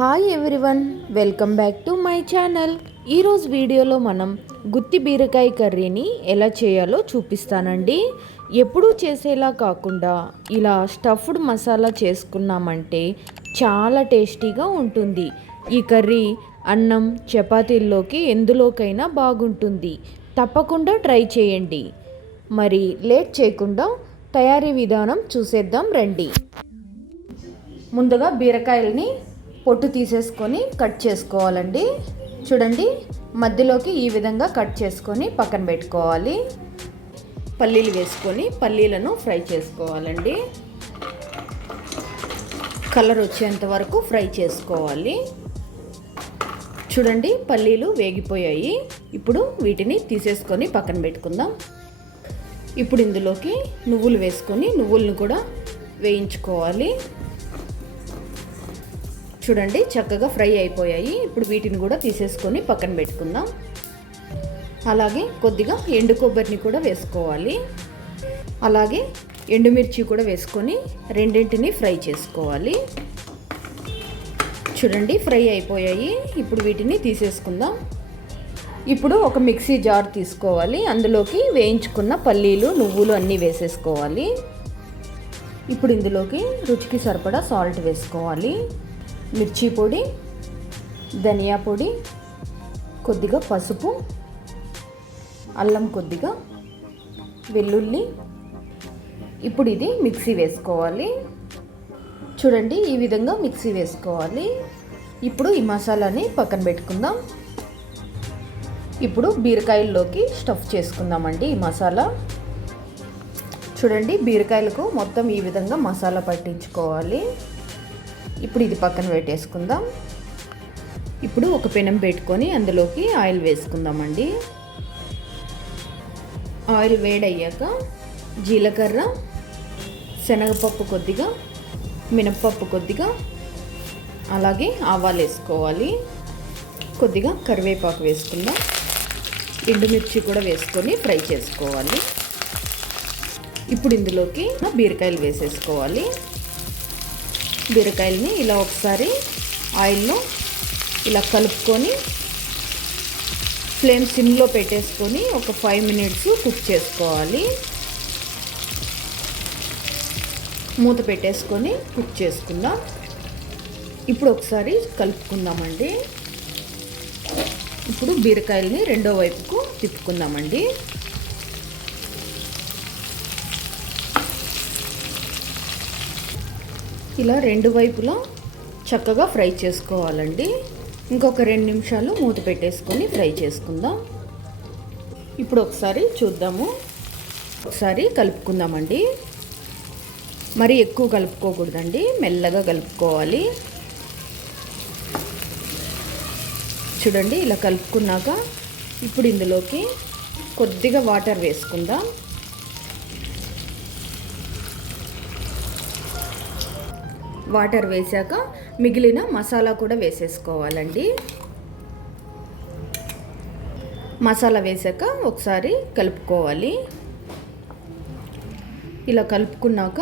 Hi everyone welcome back to my channel ఈరోజు వీడియోలో మనం గుత్తి బీరకాయ కర్రీని ఎలా చేయాలో చూపిస్తానండి. ఎప్పుడూ చేసేలా కాకుండా ఇలా స్టఫ్డ్ మసాలా చేసుకున్నామంటే చాలా టేస్టీగా ఉంటుంది. ఈ కర్రీ అన్నం చపాతీల్లోకి ఎందులోకైనా బాగుంటుంది. తప్పకుండా ట్రై చేయండి. మరి లేట్ చేయకుండా తయారీ విధానం చూసేద్దాం రండి. ముందుగా బీరకాయల్ని పొట్టు తీసేసుకొని కట్ చేసుకోవాలండి. చూడండి మధ్యలోకి ఈ విధంగా కట్ చేసుకొని పక్కన పెట్టుకోవాలి. పల్లీలు వేసుకొని పల్లీలను ఫ్రై చేసుకోవాలండి. కలర్ వచ్చేంత వరకు ఫ్రై చేసుకోవాలి. చూడండి పల్లీలు వేగిపోయాయి. ఇప్పుడు వీటిని తీసేసుకొని పక్కన పెట్టుకుందాం. ఇప్పుడు ఇందులోకి నువ్వులు వేసుకొని నువ్వులను కూడా వేయించుకోవాలి. చూడండి చక్కగా ఫ్రై అయిపోయాయి. ఇప్పుడు వీటిని కూడా తీసేసుకొని పక్కన పెట్టుకుందాం. అలాగే కొద్దిగా ఎండు కొబ్బరిని కూడా వేసుకోవాలి. అలాగే ఎండుమిర్చి కూడా వేసుకొని రెండింటిని ఫ్రై చేసుకోవాలి. చూడండి ఫ్రై అయిపోయాయి. ఇప్పుడు వీటిని తీసేసుకుందాం. ఇప్పుడు ఒక మిక్సీ జార్ తీసుకోవాలి. అందులోకి వేయించుకున్న పల్లీలు నువ్వులు అన్నీ వేసేసుకోవాలి. ఇప్పుడు ఇందులోకి రుచికి సరిపడా సాల్ట్ వేసుకోవాలి. మిర్చి పొడి ధనియా పొడి కొద్దిగా పసుపు అల్లం కొద్దిగా వెల్లుల్లి. ఇప్పుడు ఇది మిక్సీ వేసుకోవాలి. చూడండి ఈ విధంగా మిక్సీ వేసుకోవాలి. ఇప్పుడు ఈ మసాలాని పక్కన పెట్టుకుందాం. ఇప్పుడు బీరకాయల్లోకి స్టఫ్ చేసుకుందామండి ఈ మసాలా. చూడండి బీరకాయలకు మొత్తం ఈ విధంగా మసాలా పట్టించుకోవాలి. ఇప్పుడు ఇది పక్కన పెట్టేసుకుందాం. ఇప్పుడు ఒక పెనం పెట్టుకొని అందులోకి ఆయిల్ వేసుకుందామండి. ఆయిల్ వేడయ్యాక జీలకర్ర శనగపప్పు కొద్దిగా మినప్పప్పు కొద్దిగా అలాగే ఆవాలు వేసుకోవాలి. కొద్దిగా కరివేపాకు వేసుకుందాం. ఎండుమిర్చి కూడా వేసుకొని ఫ్రై చేసుకోవాలి. ఇప్పుడు ఇందులోకి బీరకాయలు వేసేసుకోవాలి. బీరకాయలని ఇలా ఒకసారి ఆయిల్లో ఇలా కలుపుకొని ఫ్లేమ్ సిమ్లో పెట్టేసుకొని ఒక ఫైవ్ మినిట్స్ కుక్ చేసుకోవాలి. మూత పెట్టేసుకొని కుక్ చేసుకుందాం. ఇప్పుడు ఒకసారి కలుపుకుందామండి. ఇప్పుడు బీరకాయలని రెండో వైపుకు తిప్పుకుందామండి. ఇలా రెండు వైపులా చక్కగా ఫ్రై చేసుకోవాలండి. ఇంకొక రెండు నిమిషాలు మూత పెట్టేసుకొని ఫ్రై చేసుకుందాం. ఇప్పుడు ఒకసారి చూద్దాము. ఒకసారి కలుపుకుందామండి. మరి ఎక్కువ కలుపుకోకూడదండి. మెల్లగా కలుపుకోవాలి. చూడండి ఇలా కలుపుకున్నాక ఇప్పుడు ఇందులోకి కొద్దిగా వాటర్ వేసుకుందాం. వాటర్ వేసాక మిగిలిన మసాలా కూడా వేసేసుకోవాలండి. మసాలా వేసాక ఒకసారి కలుపుకోవాలి. ఇలా కలుపుకున్నాక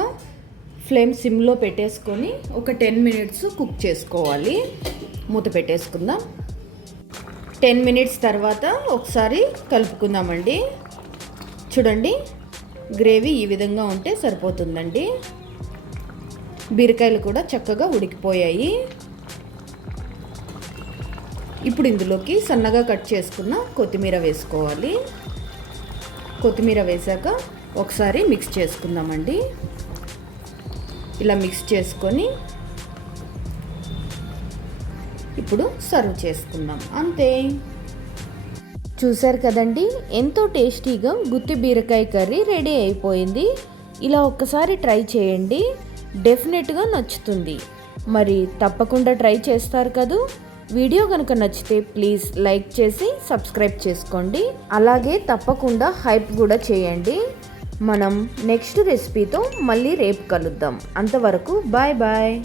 ఫ్లేమ్ సిమ్లో పెట్టేసుకొని ఒక టెన్ మినిట్స్ కుక్ చేసుకోవాలి. మూత పెట్టేసుకుందాం. టెన్ మినిట్స్ తర్వాత ఒకసారి కలుపుకుందామండి. చూడండి గ్రేవీ ఈ విధంగా ఉంటే సరిపోతుందండి. బీరకాయలు కూడా చక్కగా ఉడికిపోయాయి. ఇప్పుడు ఇందులోకి సన్నగా కట్ చేసుకున్న కొత్తిమీర వేసుకోవాలి. కొత్తిమీర వేసాక ఒకసారి మిక్స్ చేసుకుందామండి. ఇలా మిక్స్ చేసుకొని ఇప్పుడు సర్వ్ చేసుకుందాం. అంతే. చూశారు కదండి? ఎంతో టేస్టీగా గుత్తి బీరకాయ కర్రీ రెడీ అయిపోయింది. ఇలా ఒక్కసారి ట్రై చేయండి. డెఫినెట్గా నచ్చుతుంది. మరి తప్పకుండా ట్రై చేస్తారు కదూ? వీడియో కనుక నచ్చితే ప్లీజ్ లైక్ చేసి సబ్స్క్రైబ్ చేసుకోండి. అలాగే తప్పకుండా హైప్ కూడా చేయండి. మనం నెక్స్ట్ రెసిపీతో మళ్ళీ రేపు కలుద్దాం. అంతవరకు బాయ్ బాయ్.